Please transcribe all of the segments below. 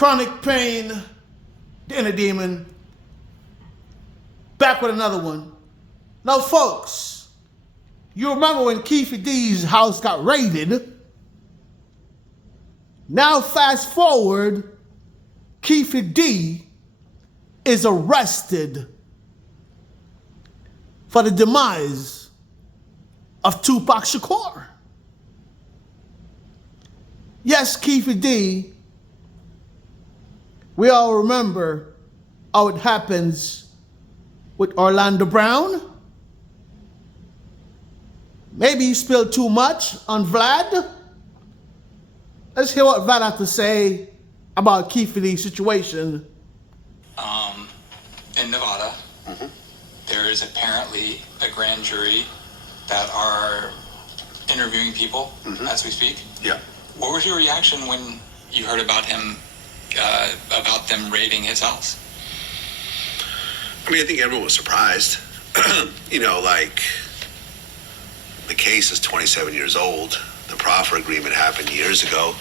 Chronic Pain, the Inner Demon, back with another one. Now, folks, you remember when Keefe D's house got raided? Now, fast forward, Keefe D is arrested for the demise of Tupac Shakur. Yes, Keefe D, we all remember how it happens with Orlando Brown. Maybe he spilled too much on Vlad. Let's hear what Vlad has to say about Keefe D's situation. In Nevada, there is apparently a grand jury that are interviewing people as we speak. Yeah. What was your reaction when you heard about him, about them raiding his house? I mean, I think everyone was surprised. You know, like, the case is 27 years old. The proffer agreement happened years ago.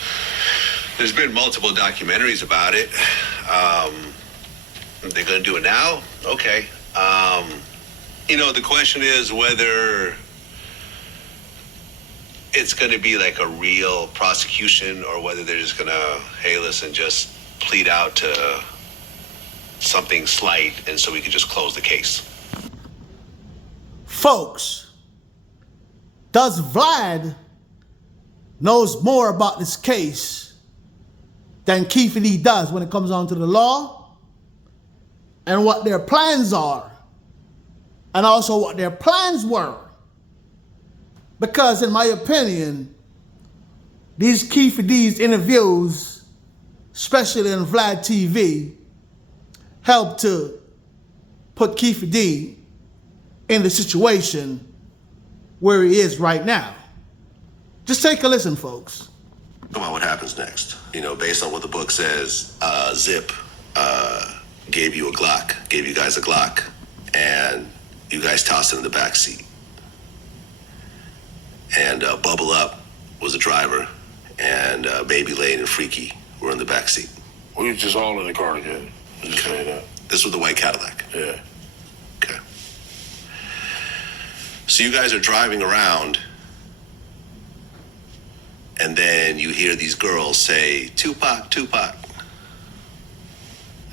There's been multiple documentaries about it. They're going to do it now? Okay. You know, the question is whether it's going to be like a real prosecution or whether they're just going to, hey, listen, just plead out to something slight and so we can just close the case. Folks, does Vlad knows more about this case than Keefe D does when it comes on to the law and what their plans are and also what their plans were? Because in my opinion, these Keefe D's interviews, especially on vladtv, helped to put Keefe D in the situation where he is right now. Just take a listen, folks. Come on, what happens next? You know, based on what the book says, Zip gave you guys a Glock, and you guys tossed it in the back seat. And Bubble Up was the driver, and Baby Lane and Freaky were in the back seat. We was just all in the car together. Just saying that. This was the white Cadillac? Yeah. Okay. So you guys are driving around, and then you hear these girls say, Tupac, Tupac.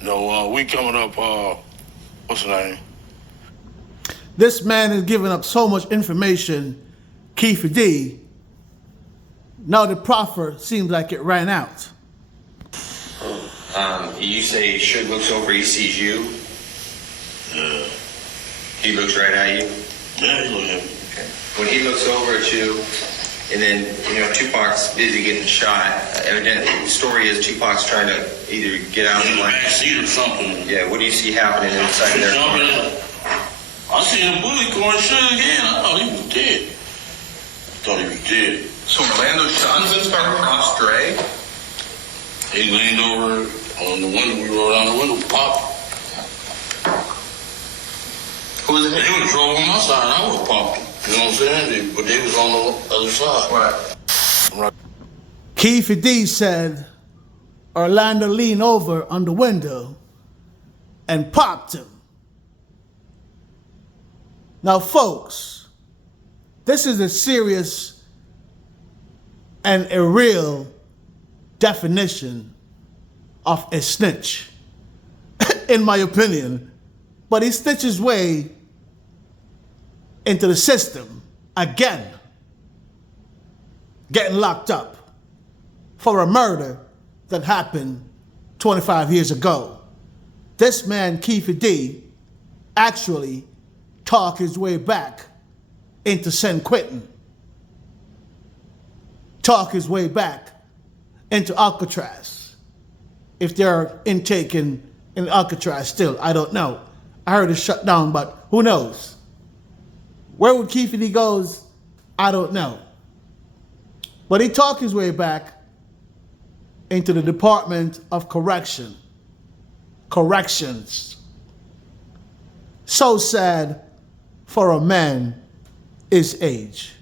No, we coming up, what's the name? This man is giving up so much information, Keefe D. Now the proffer seems like it ran out. You say Suge looks over, he sees you. He looks right at you. Yeah, he look at me. Okay. When he looks over at you, and then, you know, Tupac's busy getting shot. Evidently, the story is Tupac's trying to either get out In the of back seat or something. Yeah, what do you see happening inside there? I seen a bullet going Suge again. I thought he was dead. So Orlando Johnson's started across Dre? He leaned over on the window. We rolled down the window, popped. Who was it? They would have drove on my side, and I would have popped him. You know what I'm saying? But they was on the other side. Right. Keefe D said Orlando leaned over on the window and popped him. Now, folks, this is a serious and a real definition of a snitch, in my opinion. But he snitched his way into the system again, getting locked up for a murder that happened 25 years ago. This man, Keefe D, actually talked his way back into San Quentin, talk his way back into Alcatraz. If they're intaken in Alcatraz still, I don't know. I heard it's shut down, but who knows? Where would Keefe D goes, I don't know. But he talked his way back into the Department of Corrections. So sad for a man his age.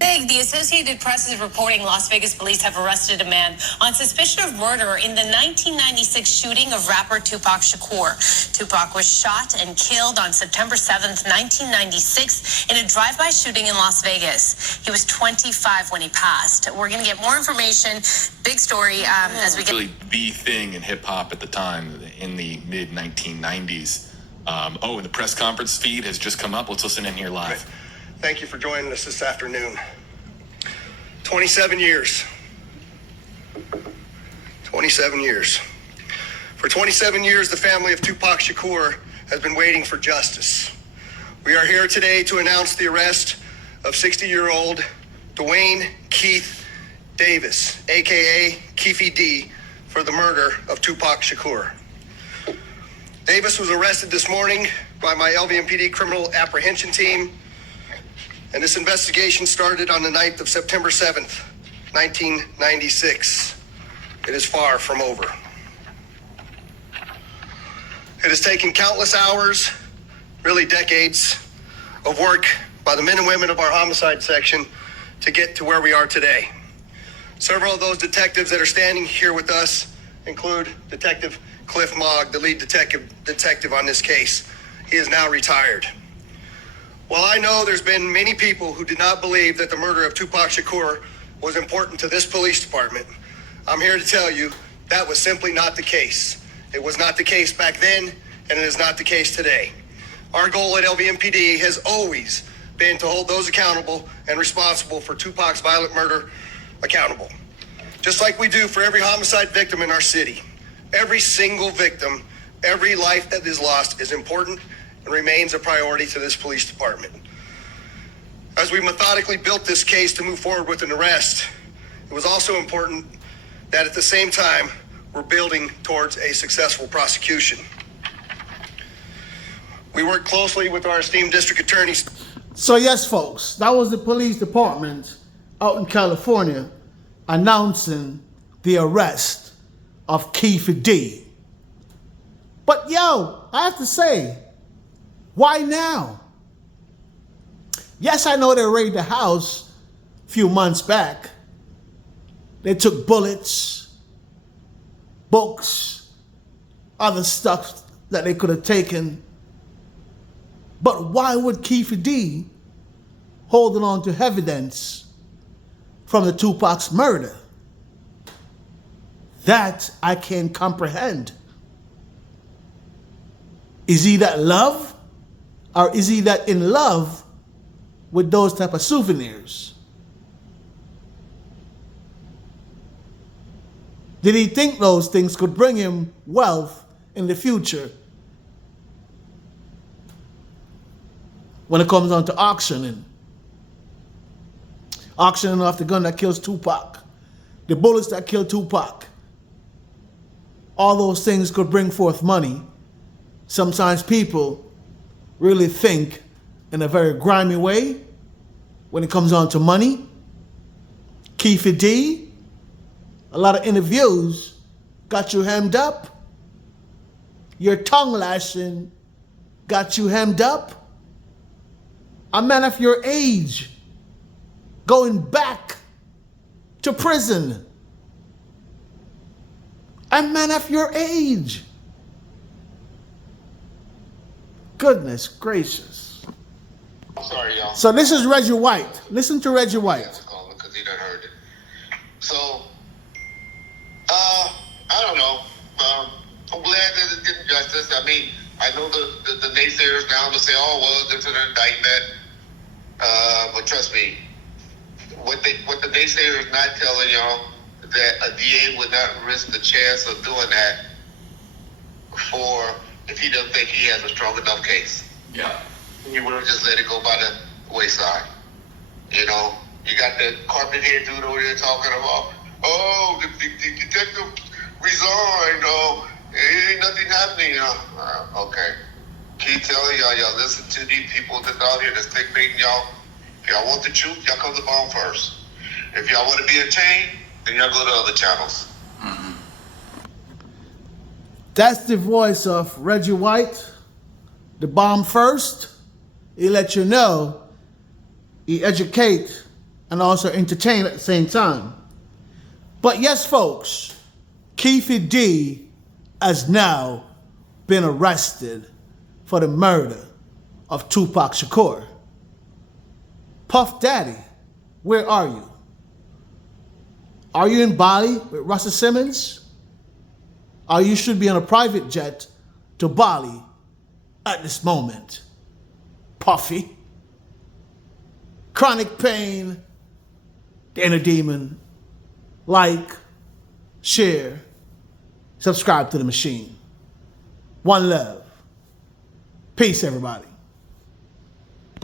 The Associated Press is reporting Las Vegas police have arrested a man on suspicion of murder in the 1996 shooting of rapper Tupac Shakur. Tupac was shot and killed on September 7th, 1996 in a drive-by shooting in Las Vegas. He was 25 when he passed. We're going to get more information. Big story as we get... Really the thing in hip-hop at the time in the mid-1990s. And the press conference feed has just come up. Let's listen in here live. Thank you for joining us this afternoon. 27 years. 27 years. For 27 years, the family of Tupac Shakur has been waiting for justice. We are here today to announce the arrest of 60-year-old Dwayne Keith Davis, aka Keefe D, for the murder of Tupac Shakur. Davis was arrested this morning by my LVMPD criminal apprehension team, and this investigation started on the night of September 7th, 1996. It is far from over. It has taken countless hours, really decades, of work by the men and women of our homicide section to get to where we are today. Several of those detectives that are standing here with us include Detective Cliff Mogg, the lead detective on this case. He is now retired. While I know there's been many people who did not believe that the murder of Tupac Shakur was important to this police department, I'm here to tell you that was simply not the case. It was not the case back then, and it is not the case today. Our goal at LVMPD has always been to hold those accountable and responsible for Tupac's violent murder accountable. Just like we do for every homicide victim in our city. Every single victim, every life that is lost is important and remains a priority to this police department. As we methodically built this case to move forward with an arrest, it was also important that at the same time, we're building towards a successful prosecution. We work closely with our esteemed district attorneys. So yes, folks, that was the police department out in California announcing the arrest of Keefe D. But yo, I have to say, why now? Yes, I know they raided the house a few months back. They took bullets, books, other stuff that they could have taken. But why would Keefe D holding on to evidence from the Tupac's murder? That I can't comprehend. Is he that love? Or is he that in love with those type of souvenirs? Did he think those things could bring him wealth in the future when it comes on to auctioning? Auctioning off the gun that kills Tupac, the bullets that kill Tupac. All those things could bring forth money. Sometimes people really think in a very grimy way when it comes on to money. Keefe D, a lot of interviews got you hemmed up. Your tongue lashing got you hemmed up. A man of your age going back to prison. A man of your age. Goodness gracious. I'm sorry, y'all. So this is Reggie White. Listen to Reggie White. Because he done heard it. So, I don't know. I'm glad that it's getting justice. I mean, I know the naysayers now will say, oh, well, there's an indictment. But trust me, what the naysayers not telling y'all, that a DA would not risk the chance of doing that if he doesn't think he has a strong enough case. Yeah. He would have just let it go by the wayside. You know, you got the carpet head dude over there talking about, oh, the detective resigned, ain't nothing happening. Okay. Keep telling y'all listen to these people that's out here that's clickbaiting y'all. If y'all want the truth, y'all come to Bomb first. If y'all want to be entertained, then y'all go to other channels. Mm-hmm. That's the voice of Reggie White, the Bomb First. He let you know, he educate and also entertain at the same time. But yes, folks, Keefe D has now been arrested for the murder of Tupac Shakur. Puff Daddy, where are you? Are you in Bali with Russell Simmons? Or you should be on a private jet to Bali at this moment? Puffy. Chronic Pain, the Inner Demon. Like, share, subscribe to the machine. One love. Peace, everybody.